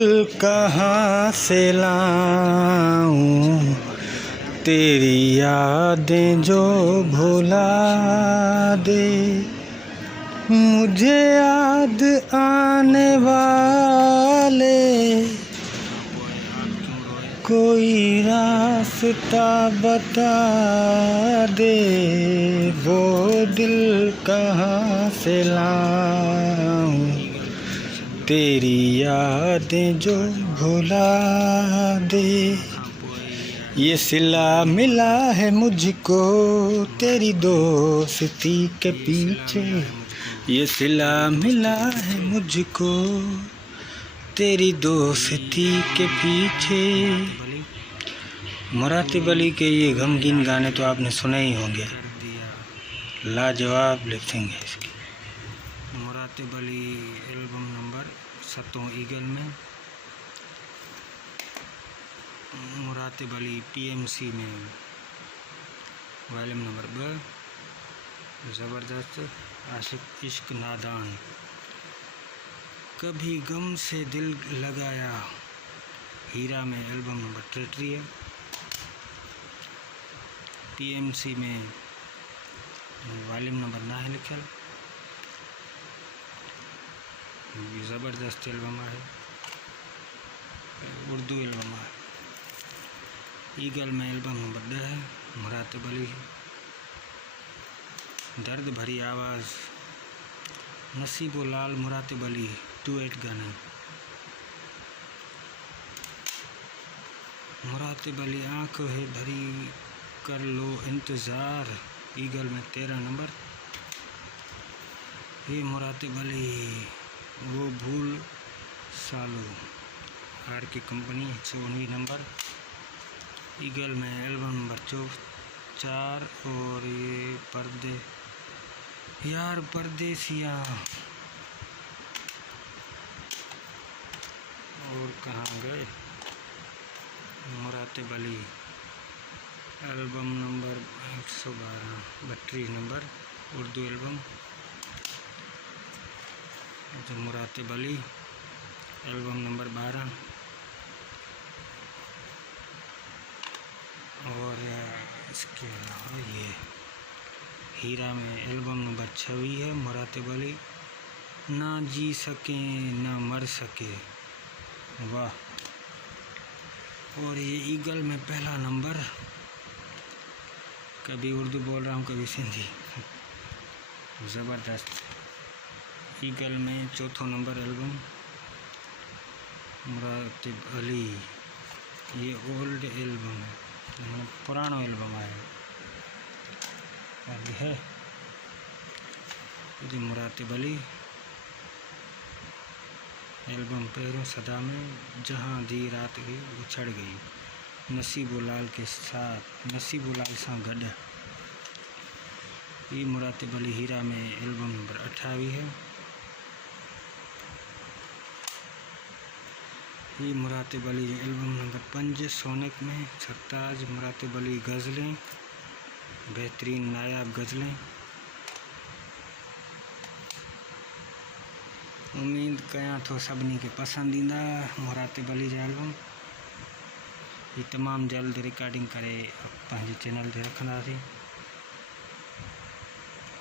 कहाँ से लाऊं तेरी यादें जो भुला दे, मुझे याद आने वाले कोई रास्ता बता दे। वो दिल कहाँ से लाऊं तेरी यादें जो भुला दे। ये सिला मिला है मुझको तेरी दोस्ती के पीछे, ये सिला मिला है मुझको तेरी दोस्ती के पीछे। मुरातिब अली के ये गमगीन गाने तो आपने सुने ही होंगे, लाजवाब लिखिंग है इसकी। मुरातिब अली एल्बम नंबर 7 ईगल में, मुरातिब अली PMC में वॉल्यूम नंबर 2। ज़बरदस्त आशिक इश्क नादान, कभी गम से दिल लगाया हीरा में एल्बम नंबर 33 है। PMC में वॉल्यूम नंबर 9 लिखल। ज़बरदस्त एल्बम है, उर्दू एल्बम है। ईगल में एल्बम नंबर 2 है मुरातिब अली। दर्द भरी आवाज़ नसीबो लाल मुरातिब अली डुएट गाना। मुरातिब अली आँखों है भरी कर लो इंतज़ार, ईगल में 13 नंबर। ये मुरातिब अली वो भूल सालो RK कंपनी 119 नंबर। ईगल में एल्बम नंबर 4। और ये पर्दे यार परदेसियाँ और कहाँ गए, Muratib Ali album number 112 32 number Urdu album. जो मुरातिब अली एल्बम नंबर 12। और इसके अलावा ये हीरा में एल्बम नंबर 26 है मुरातिब अली, ना जी सके ना मर सके, वाह। और ये ईगल में पहला नंबर, कभी उर्दू बोल रहा हूँ कभी सिंधी, ज़बरदस्त। ईगल में 4 नंबर एल्बम मुरातिब अली। ये ओल्ड एल्बम है, पुराना एल्बम आया है। ये मुरातिब अली एल्बम पैरों सदा में, जहाँ दी रात गई उछड़ गई नसीबो लाल के साथ, नसीबो लाल सा गड। ये मुरातिब अली हीरा में एल्बम नंबर 28 है। ये मुरातिब अली एल्बम नंबर 5 सोनिक में सरताज मुरातिब अली गज़लें, बेहतरीन नायाब गज़लें। उम्मीद कयां थो सभिनी खे पसंदि ईंदा मुरातिब अली जा एल्बम। ये तमामु जल्द रिकॉर्डिंग करे पंहिंजे चैनल ते रखंदासीं।